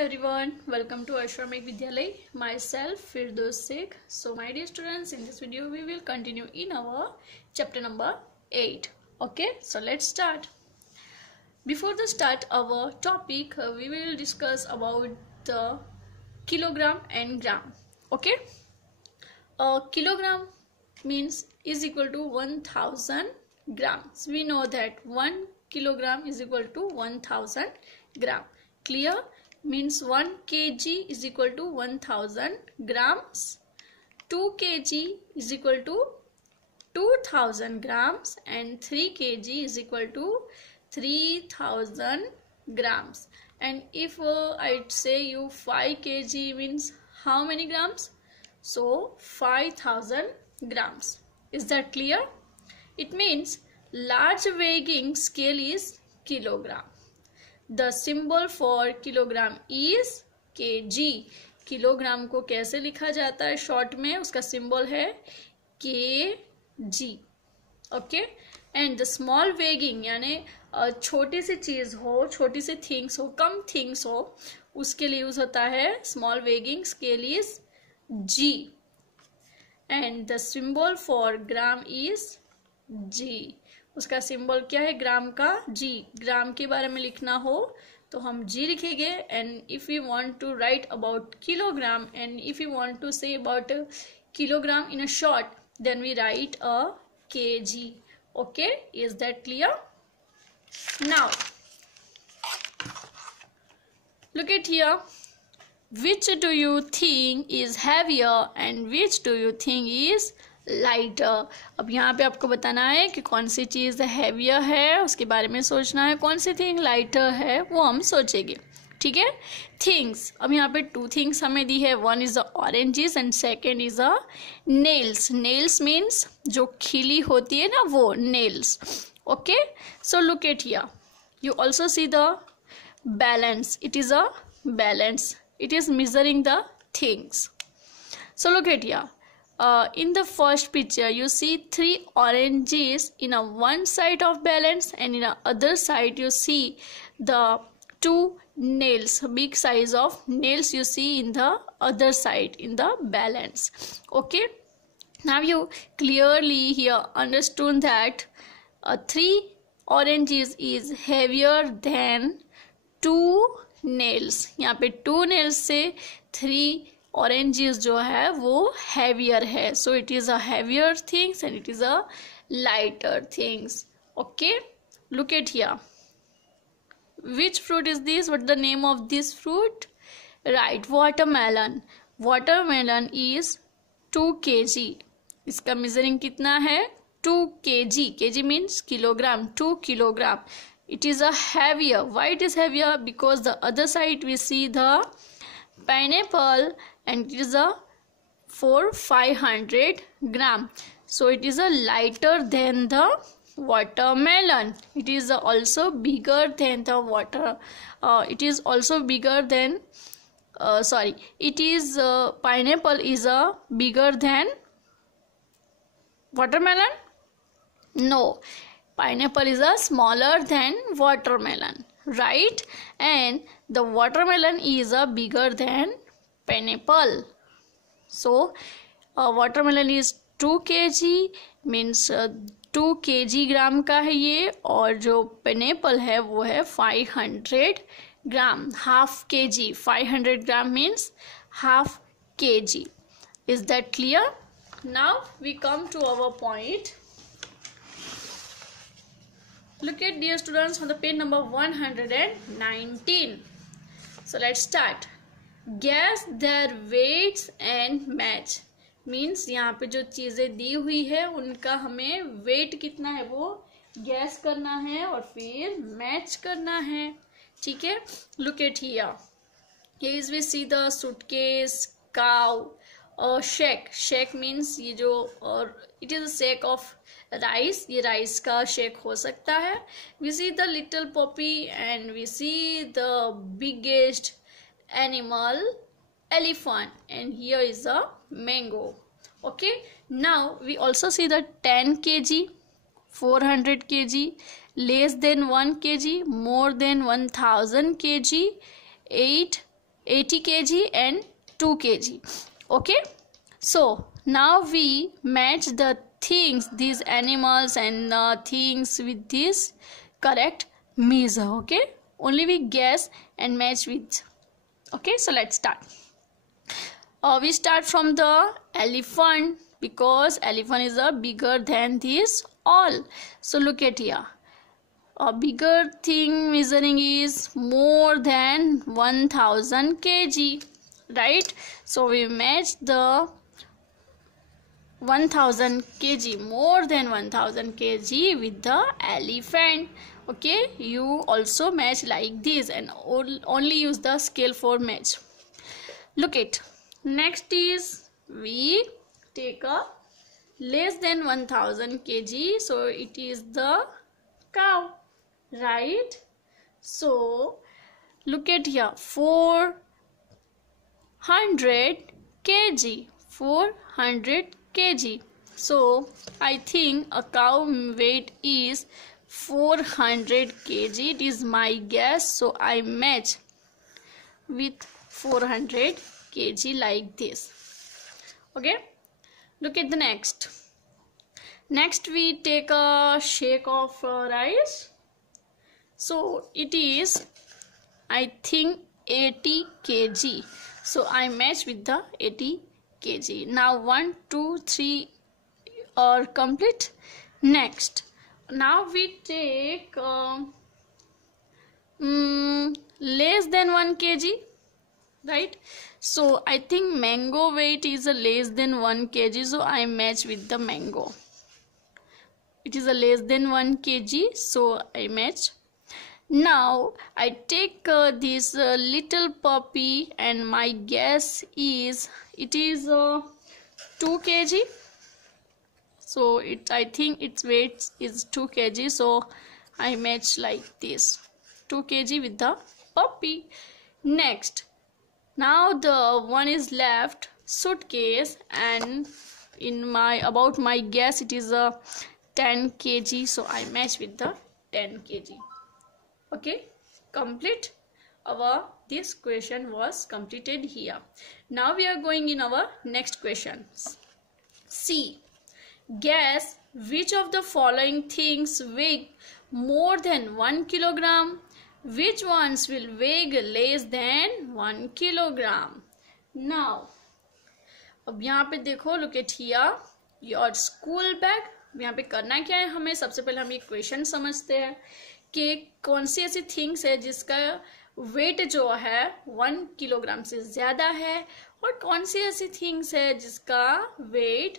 everyone, welcome to Ashramik Vidyalay. Myself Firdaus Sheikh. So my dear students, in this video we will continue in our chapter number 8. Okay, so let's start. Before the start our topic, we will discuss about the kilogram and gram. Okay, a kilogram means is equal to 1000 grams. We know that 1 kilogram is equal to 1000 gram. Clear? Means 1 kg is equal to 1000 grams, 2 kg is equal to 2000 grams, and 3 kg is equal to 3000 grams. And if I'd say you 5 kg means how many grams? So 5000 grams. Is that clear? It means large weighing scale is kilogram. The symbol for kilogram is kg. Kilogram को कैसे लिखा जाता है short में, उसका symbol है kg. Okay, and the small weighing यानी छोटी सी चीज हो, छोटी सी थिंग्स हो, कम थिंग्स हो, उसके लिए यूज होता है small weighing scale is g. And the symbol for gram is g. उसका सिंबल क्या है ग्राम का? g. ग्राम के बारे में लिखना हो तो हम g लिखेंगे. And if you want to write about kilogram and if you want to say about kilogram in a short, then we write a kg. Okay, is that clear? Now look at here. Which do you think is heavier and which do you think is lighter? अब यहाँ पे आपको बताना है कि कौन सी चीज heavier है, उसके बारे में सोचना है. कौन सी थिंग लाइटर है वो हम सोचेंगे. ठीक है. थिंग्स, अब यहाँ पे 2 थिंग्स हमें दी है. One is the oranges and second is the nails. Nails means जो खिली होती है ना, वो nails. Okay, so look at here. You also see the balance. It is a balance. It is measuring the things. So look at here. In the first picture you see 3 oranges in a one side of balance, and in the other side you see the 2 nails, big size of nails you see in the other side in the balance. Okay, now you clearly here understood that 3 oranges is heavier than 2 nails. यहाँ पे 2 nails से 3 oranges जो है वो heavier है. So it is a heavier things and it is a lighter things. Okay, look at here. Which fruit is this? What is the name of this fruit? Right, watermelon. Watermelon is 2 kg. इसका measuring कितना है? 2 kg. kg means kilogram. 2 kilogram. It is a heavier. Why it is heavier? Because the other side we see the pineapple and it is a 500 gram. So it is a lighter than the watermelon. It is also bigger than the it is also bigger than it is pineapple is bigger than watermelon? No. Pineapple is a smaller than watermelon, right? And the watermelon is a bigger than pineapple. So watermelon is 2 kg means 2 kg ग्राम का है ये, और जो pineapple है वो है 500 ग्राम, half kg. 500 gram means half kg. Is that clear? Now we come to our point. Look at dear students on the page number 119. So let's start. Guess their weights and match. Means यहाँ पे जो चीजें दी हुई है उनका हमें wait कितना है वो गैस करना है और फिर मैच करना है. ठीक है. Look at here. Here we see the suitcase, cow, और शेक मीन्स ये जो, और it is a sack of rice. ये राइस का शेक हो सकता है. We see the little puppy and we see the biggest animal elephant, and here is a mango. Okay, now we also see the 10 kg, 400 kg, less than 1 kg, more than 1000 kg, 8 80 kg and 2 kg. Okay, so now we match the things, these animals and things with this correct measure. Okay, only we guess and match with. Okay, so let's start. We start from the elephant, because elephant is bigger than this all. So look at here, a bigger thing measuring is more than 1000 kg, right? So we match the 1000 kg, more than 1000 kg with the elephant. Okay, you also match like this and only use the scale for match. Look it. Next is we take a less than 1000 kg, so it is the cow, right? So look at here, 400 kg, 400 kg. So I think a cow weight is 400 kg. It is my guess, so I match with 400 kg like this. Okay, look at the next. Next we take a shake of rice. So it is, I think, 80 kg. So I match with the 80 kg. Now 1, 2, 3 are complete. Next, now we take less than 1 kg, right? So I think mango weight is a less than 1 kg, so I match with the mango. It is a less than 1 kg, so I match. Now I take this little puppy, and my guess is it is 2 kg. So I think its weight is 2 kg, so I match like this, 2 kg with the puppy. Next, now the one is left, suitcase, and in my guess it is a 10 kg, so I match with the 10 kg. Okay, complete. This question was completed here. Now we are going in our next questions. C. Guess which of the following things weigh more than 1 kilogram. Which ones will weigh less than 1 kilogram? Now, अब यहाँ पे देखो, look at here, your school bag. यहाँ पे करना क्या है हमें, सबसे पहले हम ये क्वेश्चन समझते हैं कि कौन सी ऐसी थिंग्स है जिसका वेट जो है 1 किलोग्राम से ज्यादा है, और कौन सी ऐसी थिंग्स है जिसका वेट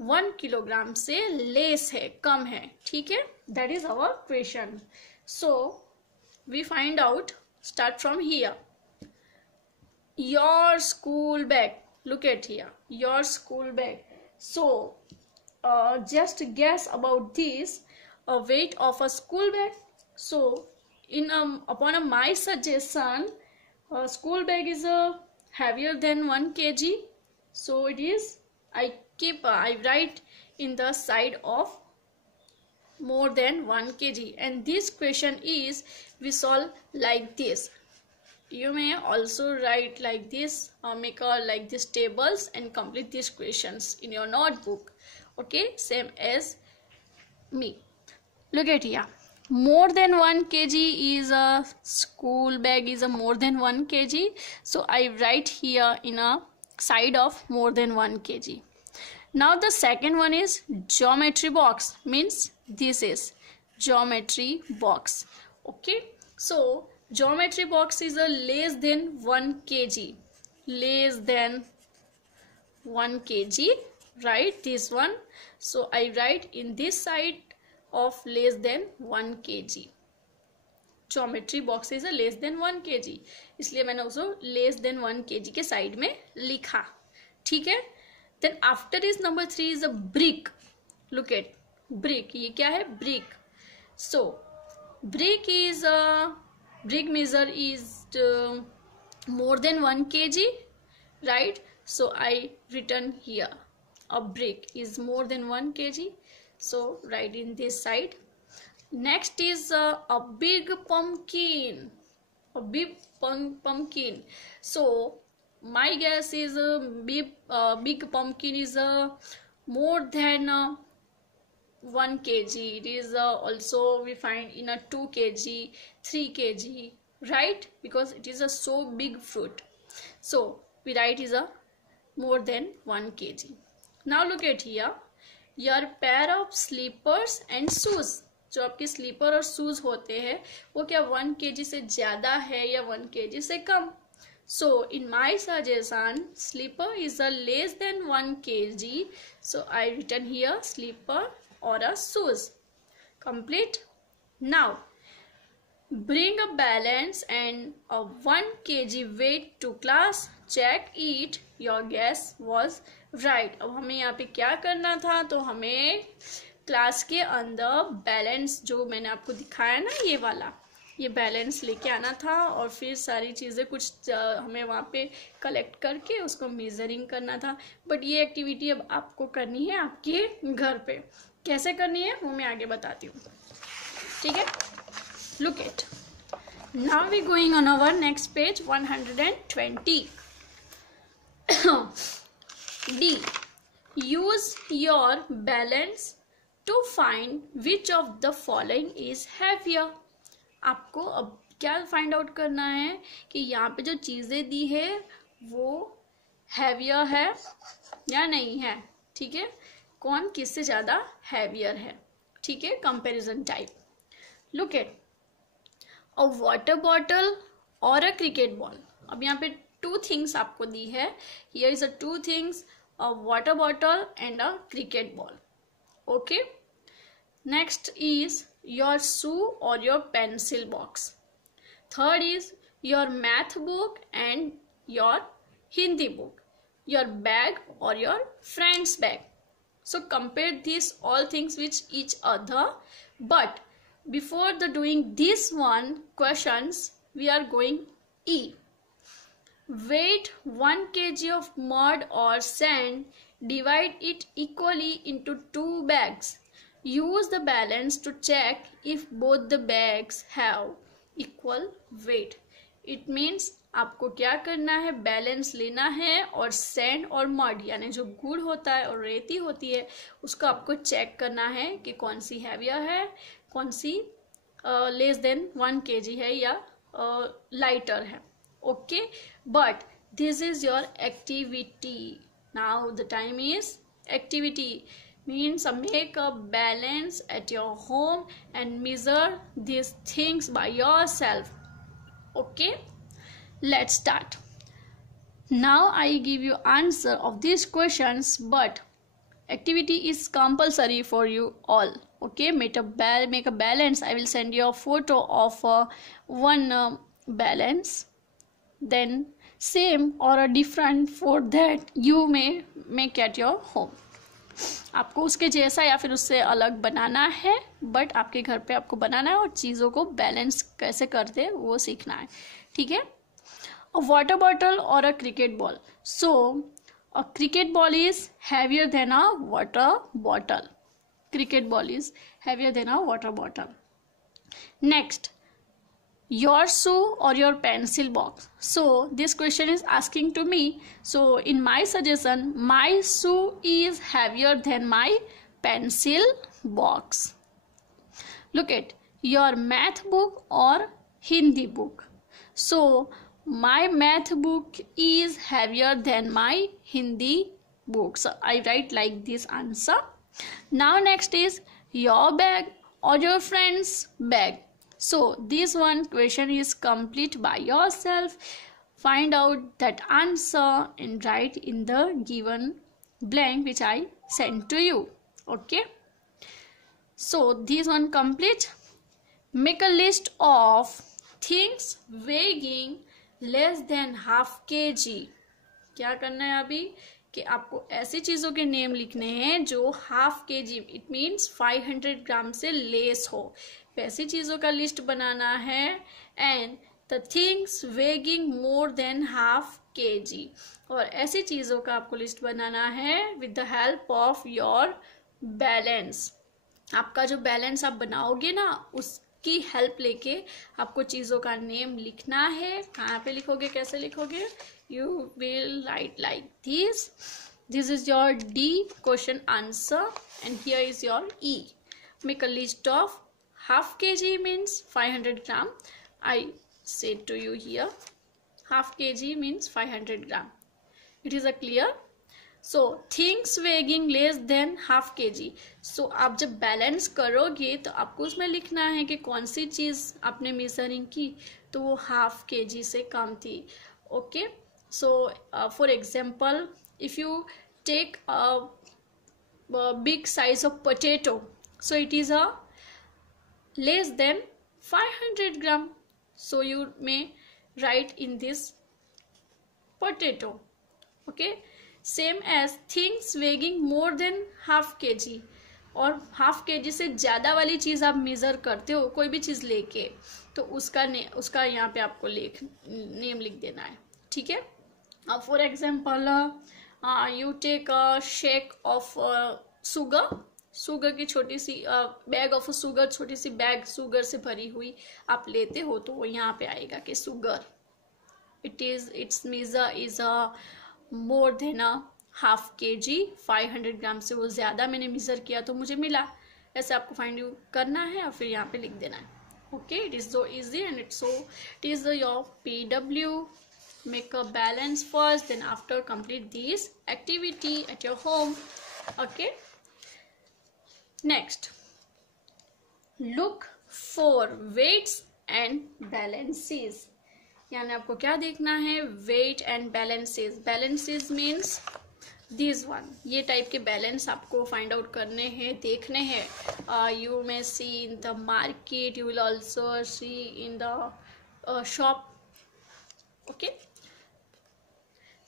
1 किलोग्राम से लेस है, कम है. ठीक है, that is our question. So we find out, start from here. Your school bag, look at here, your school bag. So just guess about this weight of a school bag. So in upon my suggestion, school bag is heavier than 1 kg, so it is, I write in the side of more than 1 kg. And this question is we solve like this. You may also write like this, make like this tables and complete these questions in your notebook. Okay, same as me. Look at here, more than 1 kg is a school bag is a more than 1 kg, so I write here in a side of more than 1 kg. Now the second one is geometry box, means this is geometry box. Okay, so geometry box is a less than 1 kg, less than 1 kg, right, this one. So I write in this side of less than 1 kg. geometry box is a less than 1 kg, इसलिए मैंने उसको less than 1 kg के side में लिखा. ठीक है. Then after is number 3 is a brick. Look at brick, ये क्या है, brick. So brick is a brick measure is more than 1 kg, right? So I written here a brick is more than 1 kg, so write in this side. Next is a big pumpkin. a big pumpkin. So my guess is a big pumpkin is more than 1 kg. It is also we find in a 2 kg, 3 kg, right? Because it is a so big fruit. So we write is a more than 1 kg. Now look at here. Your pair of slippers and shoes. जो आपके sleeper और shoes होते हैं वो क्या 1 kg से ज्यादा है या 1 kg से कम? So in my suggestion, slipper is a less than 1 kg. So I written here slipper or a shoes. Complete. Now bring a balance and a 1 kg weight to class. Check it. Your guess was right. अब हमें यहाँ पे क्या करना था, तो हमें class के अंदर बैलेंस जो मैंने आपको दिखाया ना ये वाला, ये बैलेंस लेके आना था और फिर सारी चीज़ें कुछ हमें वहाँ पे कलेक्ट करके उसको मेजरिंग करना था. बट ये एक्टिविटी अब आपको करनी है आपके घर पे. कैसे करनी है वो मैं आगे बताती हूँ, ठीक है. Look it. Now we going on our next page 120. D. Use your balance to find which of the following is heavier. आपको अब क्या फाइंड आउट करना है कि यहाँ पे जो चीजें दी है वो हैवियर है या नहीं है, ठीक है. कौन किससे ज्यादा हैवियर है, ठीक है. Comparison type. Look at a water bottle और अ क्रिकेट बॉल. अब यहाँ पे 2 थिंग्स आपको दी है. Here is a 2 things, a water bottle and a cricket ball. Okay. Next is your shoe or your pencil box. Third is your math book and your Hindi book, your bag or your friend's bag. So compare these all things with each other. But before the doing this one questions, we are going E. Weight 1 kg of mud or sand. Divide it equally into 2 bags. Use the balance to check if both the bags have equal weight. It means आपको क्या करना है, balance लेना है और sand और mud यानी जो गुड़ होता है और रेती होती है उसको आपको चेक करना है कि कौन सी हैवियर है, कौन सी लेस देन 1 kg है या लाइटर है. Okay. But this is your activity. Now the time is activity. Means make a balance at your home and measure these things by yourself. Okay, let's start. Now I give you answer of these questions, but activity is compulsory for you all. Okay, make a balance. I will send you a photo of one balance, then same or a different for that you may make at your home. आपको उसके जैसा या फिर उससे अलग बनाना है, but आपके घर पे आपको बनाना है और चीज़ों को बैलेंस कैसे करते हैं वो सीखना है, ठीक है. अ वाटर बॉटल और a cricket ball. So a cricket ball is heavier than a water bottle. Cricket ball is heavier than a water bottle. Next, your shoe or your pencil box. So this question is asking to me. So in my suggestion, my shoe is heavier than my pencil box. Look at your math book or Hindi book. So my math book is heavier than my Hindi book. So I write like this answer. Now next is your bag or your friend's bag. So this one question is complete by yourself. Find out that answer and write in the given blank which I sent to you. Okay. So this one complete. Make a list of things weighing less than half kg. क्या करना है अभी कि आपको ऐसी चीज़ों के name लिखने हैं जो हाफ kg, इट मीन्स 500 ग्राम से लेस हो. ऐसी चीज़ों का लिस्ट बनाना है. And the things weighing more than half kg. और ऐसी चीज़ों का आपको लिस्ट बनाना है with the help of your balance. आपका जो बैलेंस आप बनाओगे ना की हेल्प लेके आपको चीज़ों का नेम लिखना है। कहाँ पे लिखोगे, कैसे लिखोगे? You will write like this. This is your D question answer and here is your E. Make a list of half kg means 500 gram. I said to you here half kg means 500 gram. It is a clear. So things weighing less than half kg. So आप जब balance करोगे तो आपको उसमें लिखना है कि कौन सी चीज़ आपने मेजरिंग की तो वो हाफ kg से कम थी. Okay, so for example if you take a big size of potato, so it is a less than 500 gram, so you may write in this potato. Okay, same as things weighing more than half kg. और half kg से ज़्यादा वाली चीज़ आप measure करते हो कोई भी चीज़ लेके तो उसका यहाँ पे आपको नेम लिख देना है. ठीक है. For example you take a shake of sugar की छोटी सी बैग ऑफ सुगर, छोटी सी बैग सुगर से भरी हुई आप लेते हो तो वो यहाँ पे आएगा कि sugar its measure is more than a half kg. 500 ग्राम से वो ज़्यादा मैंने मेज़र किया तो मुझे मिला. ऐसे आपको फाइंड यू करना है और फिर यहाँ पे लिख देना है. Okay, it is so easy and it is your PW. Make a balance first, then after complete this activity at your home. Okay, next look for weights and balances. यानी आपको क्या देखना है? weight and balances. balances means this one. ये type के balance आपको find out करने हैं, देखने हैं. You may see in the market, you will also see in the shop. Okay,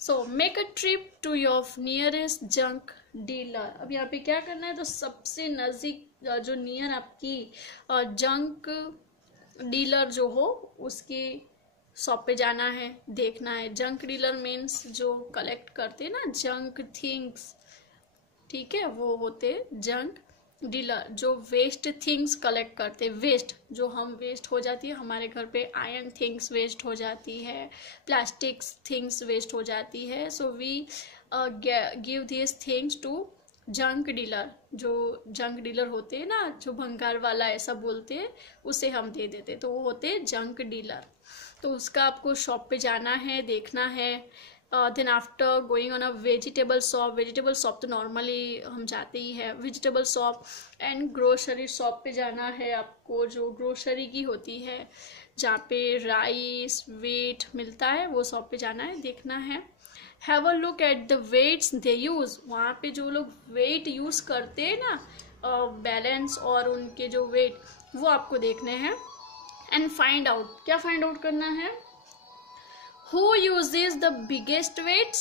so make a trip to your nearest junk dealer. अब यहाँ पे क्या करना है? तो सबसे नज़दीक जो नियर आपकी जंक डीलर जो हो उसकी शॉप पे जाना है, देखना है. जंक डीलर मीन्स जो कलेक्ट करते हैं ना जंक थिंग्स. ठीक है, वो होते जंक डीलर जो वेस्ट थिंग्स कलेक्ट करते. वेस्ट जो हम वेस्ट हो जाती है हमारे घर पे, आयरन थिंग्स वेस्ट हो जाती है, प्लास्टिक्स थिंग्स वेस्ट हो जाती है. So we give this things to junk dealer. जो जंक डीलर होते हैं ना, जो भंगार वाला ऐसा बोलते हैं, उसे हम दे देते, तो वो होते जंक डीलर. तो उसका आपको शॉप पे जाना है, देखना है. Then after going on a vegetable shop तो नॉर्मली हम जाते ही है. Vegetable shop and grocery shop पे जाना है आपको, जो ग्रोसरी की होती है जहाँ पे राइस वेट मिलता है, वो शॉप पे जाना है, देखना है. Have a look at the weights they use. वहाँ पे जो लोग वेट यूज़ करते हैं ना, बैलेंस और उनके जो वेट, वो आपको देखने हैं. एंड फाइंड आउट, क्या फाइंड आउट करना है? Who uses the biggest weights?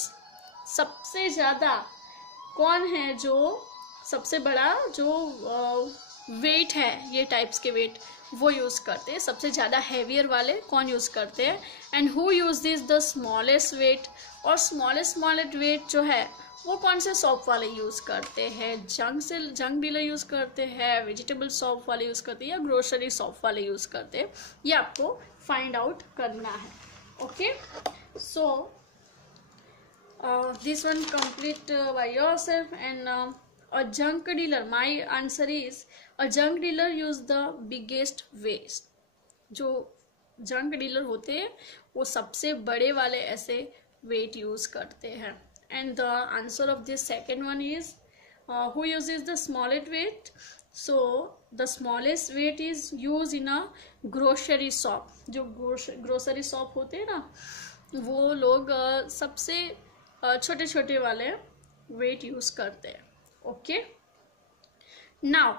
सबसे ज़्यादा कौन है जो सबसे बड़ा जो वेट है, ये टाइप्स के वेट वो यूज़ करते हैं. सबसे ज़्यादा हैवियर वाले कौन यूज़ करते हैं? And who uses the smallest weight. और स्मॉलेस्ट वेट जो है वो कौन से शॉप वाले यूज़ करते हैं? जंक डीलर यूज़ करते हैं, वेजिटेबल शॉप वाले यूज़ करते हैं, या ग्रोसरी शॉप वाले यूज़ करते हैं? ये आपको फाइंड आउट करना है. Okay, so this one complete by yourself. And a junk dealer, my answer is a junk dealer use the biggest waste. जो जंक डीलर होते हैं वो सबसे बड़े वाले ऐसे वेट यूज करते हैं. And the answer of this second one is who uses the smallest weight. So the smallest weight is used in a grocery shop. जो ग्रोसरी शॉप होते हैं ना, वो लोग सबसे छोटे छोटे वाले वेट यूज करते हैं. Okay, now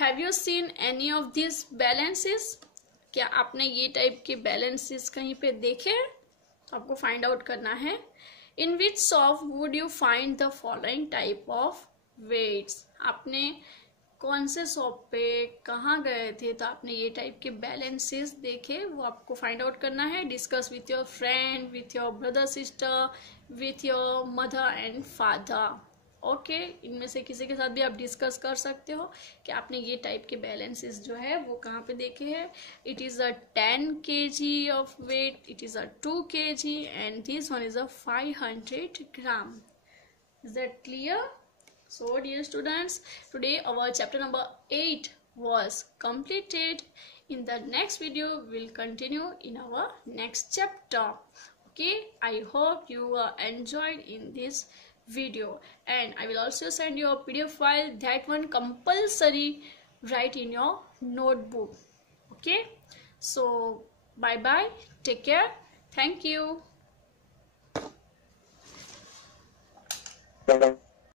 have you seen any of this balances? क्या आपने ये टाइप के बैलेंसेस कहीं पे देखे? आपको फाइंड आउट करना है. In which shop would you find the following type of weights? आपने कौन से शॉप पे कहाँ गए थे तो आपने ये टाइप के बैलेंसेस देखे, वो आपको फाइंड आउट करना है. Discuss with your friend, with your brother sister, with your mother and father. Okay इनमें से किसी के साथ भी आप डिस्कस कर सकते हो कि आपने ये टाइप के बैलेंसेस जो है वो कहाँ पे देखे हैं. It is a 10 kg of weight, it is a 2 kg and this one is a 500 gram. Is that clear? So dear students, today our chapter number 8 was completed. In the next video, we'll continue in our next chapter. Okay, I hope you enjoyed in this video, and I will also send you a PDF file. That one compulsory write in your notebook. Okay, so bye bye, take care, thank you.